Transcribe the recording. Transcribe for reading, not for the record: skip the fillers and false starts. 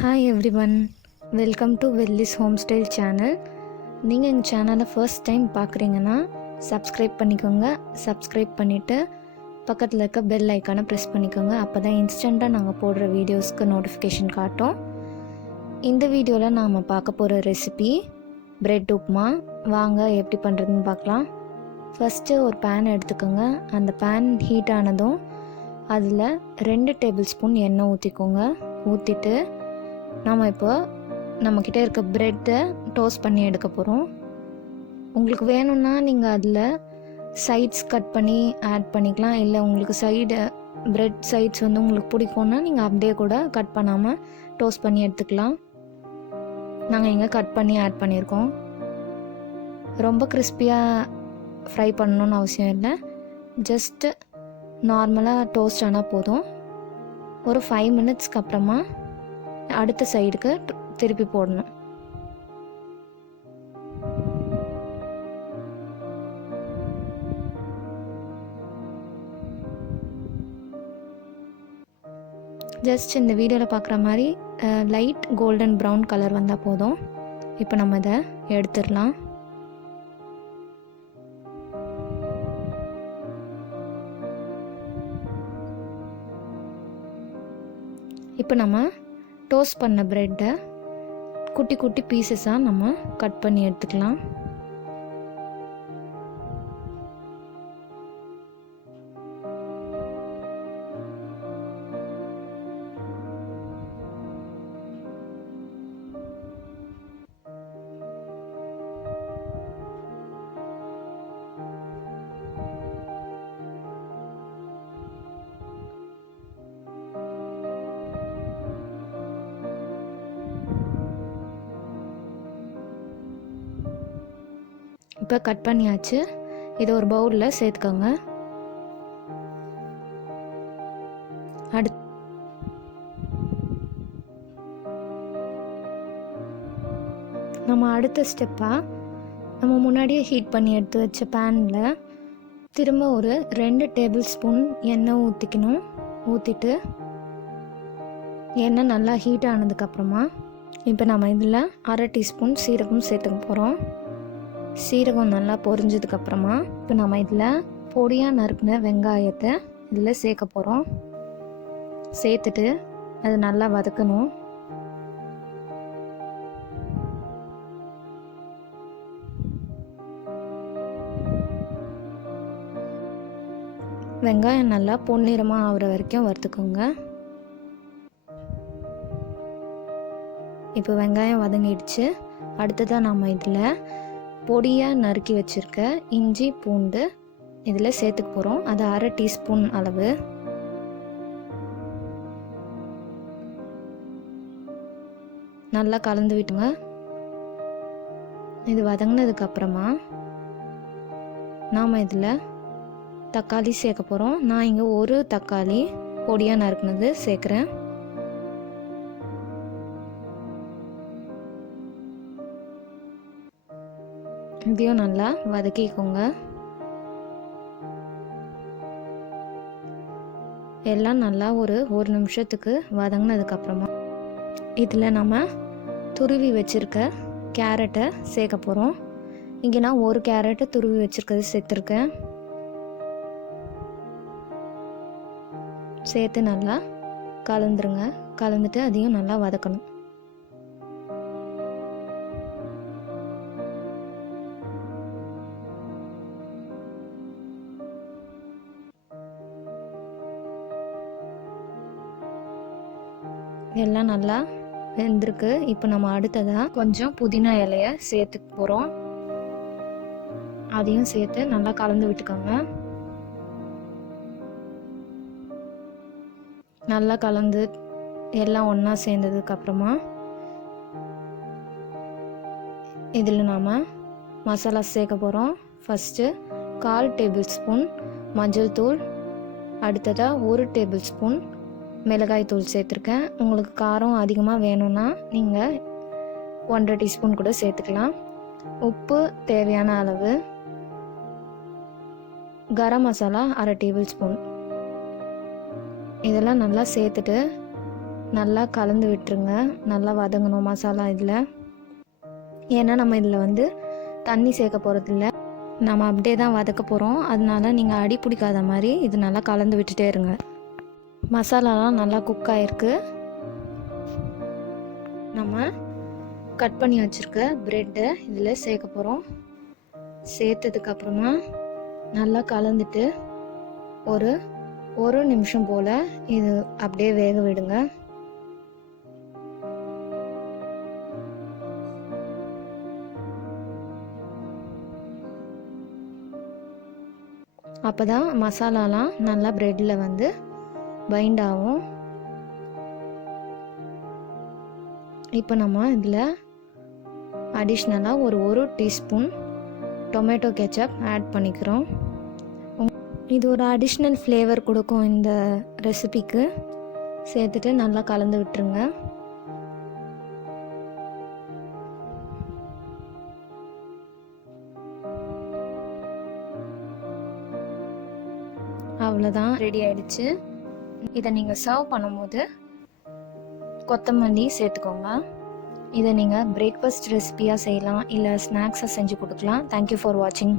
Hi everyone, welcome to Wellis home style channel. நீங்கள் எங்கள் சேனலை ஃபர்ஸ்ட் டைம் பார்க்குறீங்கன்னா சப்ஸ்கிரைப் பண்ணிக்கோங்க. சப்ஸ்கிரைப் பண்ணிவிட்டு பக்கத்தில் இருக்க பெல் ஐக்கானை ப்ரெஸ் பண்ணிக்கோங்க. அப்போ தான் இன்ஸ்டண்ட்டாக நாங்கள் போடுற வீடியோஸ்க்கு நோட்டிஃபிகேஷன் காட்டும். இந்த வீடியோவில் நாம் பார்க்க போகிற ரெசிபி பிரெட் உப்மா. வாங்க எப்படி பண்ணுறதுன்னு பார்க்கலாம். ஃபஸ்ட்டு ஒரு பேன் எடுத்துக்கோங்க. அந்த பேன் ஹீட் ஆனதும் அதில் 2 டேபிள் ஸ்பூன் எண்ணெய் ஊற்றிக்கோங்க. ஊற்றிட்டு நாம் இப்போ நம்மக்கிட்ட இருக்க ப்ரெட்டை டோஸ்ட் பண்ணி எடுக்க போகிறோம். உங்களுக்கு வேணும்னா நீங்கள் அதில் சைட்ஸ் கட் பண்ணி ஆட் பண்ணிக்கலாம். இல்லை உங்களுக்கு ப்ரெட் சைட்ஸ் வந்து உங்களுக்கு பிடிக்கும்னா நீங்கள் அப்படியே கூட கட் பண்ணாமல் டோஸ்ட் பண்ணி எடுத்துக்கலாம். நாங்கள் இங்கே கட் பண்ணி ஆட் பண்ணியிருக்கோம். ரொம்ப கிறிஸ்பியாக ஃப்ரை பண்ணணுன்னு அவசியம் இல்லை. ஜஸ்ட்டு நார்மலாக டோஸ்ட் ஆனால் போதும். ஒரு 5 மினிட்ஸ்க்கு அப்புறமா அடுத்த சைடுக்கு திருப்பி போடணும். ஜஸ்ட் இந்த வீடியோவில் பார்க்குற மாதிரி லைட் கோல்டன் ப்ரௌன் கலர் வந்தால் போதும். இப்போ நம்ம இதை எடுத்துடலாம். இப்போ நம்ம டோஸ்ட் பண்ண ப்ரெட்டை குட்டி குட்டி பீசஸாக நம்ம கட் பண்ணி எடுத்துக்கலாம். இப்போ கட் பண்ணியாச்சு. இதை ஒரு பவுலில் சேர்த்துக்கோங்க. நம்ம அடுத்த ஸ்டெப்பாக நம்ம முன்னாடியே ஹீட் பண்ணி எடுத்து வச்ச பேனில் திரும்ப ஒரு 2 டேபிள் ஸ்பூன் எண்ணெய் ஊற்றிக்கணும். ஊற்றிட்டு எண்ணெய் நல்லா ஹீட் ஆனதுக்கப்புறமா இப்போ நம்ம இதில் 1/2 டீஸ்பூன் சீரகம் சேர்த்துக்க போகிறோம். சீரகம் நல்லா பொரிஞ்சதுக்கப்புறமா இப்போ நம்ம இதில் பொடியாக நறுக்கின வெங்காயத்தை இதில் சேர்க்க போகிறோம். சேர்த்துட்டு அது நல்லா வதக்கணும். வெங்காயம் நல்லா பொன்னிறமாக ஆகிற வரைக்கும் வறுத்துக்கோங்க. இப்போ வெங்காயம் வதங்கிடுச்சு. அடுத்ததாக நம்ம இதில் பொடியாக நறுக்கி வச்சுருக்க இஞ்சி பூண்டு இதில் சேர்த்துக்க போகிறோம். அது 1/2 டீஸ்பூன் அளவு. நல்லா கலந்து விட்டுங்க. இது வதங்கினதுக்கப்புறமா நாம் இதில் தக்காளி சேர்க்க போகிறோம். நான் இங்கே ஒரு தக்காளி பொடியாக நறுக்குனது சேர்க்குறேன். இதையும் நல்லா வதக்கிக்கோங்க. எல்லாம் நல்லா ஒரு நிமிஷத்துக்கு வதங்கினதுக்கப்புறமா இதில் நம்ம துருவி வச்சுருக்க கேரட்டை சேர்க்க போகிறோம். இங்கே நான் ஒரு கேரட்டை துருவி வச்சுருக்கிறது சேர்த்துருக்கேன். சேர்த்து நல்லா கலந்துருங்க. கலந்துட்டு அதையும் நல்லா வதக்கணும். எல்லாம் நல்லா வெந்திருக்கு. இப்போ நம்ம அடுத்ததாக கொஞ்சம் புதினா இலையை சேர்த்துக்க போகிறோம். அதையும் சேர்த்து நல்லா கலந்து விட்டுக்கோங்க. நல்லா கலந்து எல்லாம் ஒன்றா சேர்ந்ததுக்கப்புறமா இதில் நாம் மசாலா சேர்க்க போகிறோம். ஃபஸ்ட்டு 1/4 டேபிள் ஸ்பூன் மஞ்சள் தூள், அடுத்ததாக 1 டேபிள் ஸ்பூன் மிளகாய் தூள் சேர்த்துருக்கேன். உங்களுக்கு காரம் அதிகமாக வேணும்னா நீங்கள் 1/2 டீஸ்பூன் கூட சேர்த்துக்கலாம். உப்பு தேவையான அளவு, கரம் மசாலா 1/2 டேபிள் ஸ்பூன். இதெல்லாம் நல்லா சேர்த்துட்டு நல்லா கலந்து விட்டுருங்க. நல்லா வதங்கணும் மசாலா இதில். ஏன்னா நம்ம இதில் வந்து தண்ணி சேர்க்க போகிறதில்ல, நம்ம அப்படியே தான் வதக்க போகிறோம். அதனால நீங்கள் அடி பிடிக்காத மாதிரி இது நல்லா கலந்து விட்டுட்டே இருங்க. மசாலாலாம் நல்லா குக் ஆகிருக்கு. நம்ம கட் பண்ணி வச்சுருக்க ப்ரெட்டை இதில் சேர்க்க போகிறோம். சேர்த்ததுக்கப்புறமா நல்லா கலந்துட்டு ஒரு நிமிஷம் போல் இது அப்படியே வேக விடுங்க. அப்போ தான் மசாலாலாம் நல்லா ப்ரெட்டில் வந்து பைண்ட் ஆகும். இப்போ நம்ம இதில் அடிஷ்னலாக ஒரு டீஸ்பூன் டொமேட்டோ கெச்சப் ஆட் பண்ணிக்கிறோம். இது ஒரு அடிஷ்னல் ஃப்ளேவர் கொடுக்கும் இந்த ரெசிபிக்கு. சேர்த்துட்டு நல்லா கலந்து விட்டுருங்க. அவ்வளோதான், ரெடி ஆயிடுச்சு. இதை நீங்கள் சர்வ் பண்ணும்போது கொத்தமல்லி சேர்த்துக்கோங்க. இதை நீங்கள் பிரேக்ஃபாஸ்ட் ரெசிபியாக செய்யலாம், இல்லை ஸ்நாக்ஸாக செஞ்சு கொடுக்கலாம். தேங்க்யூ ஃபார் வாட்சிங்.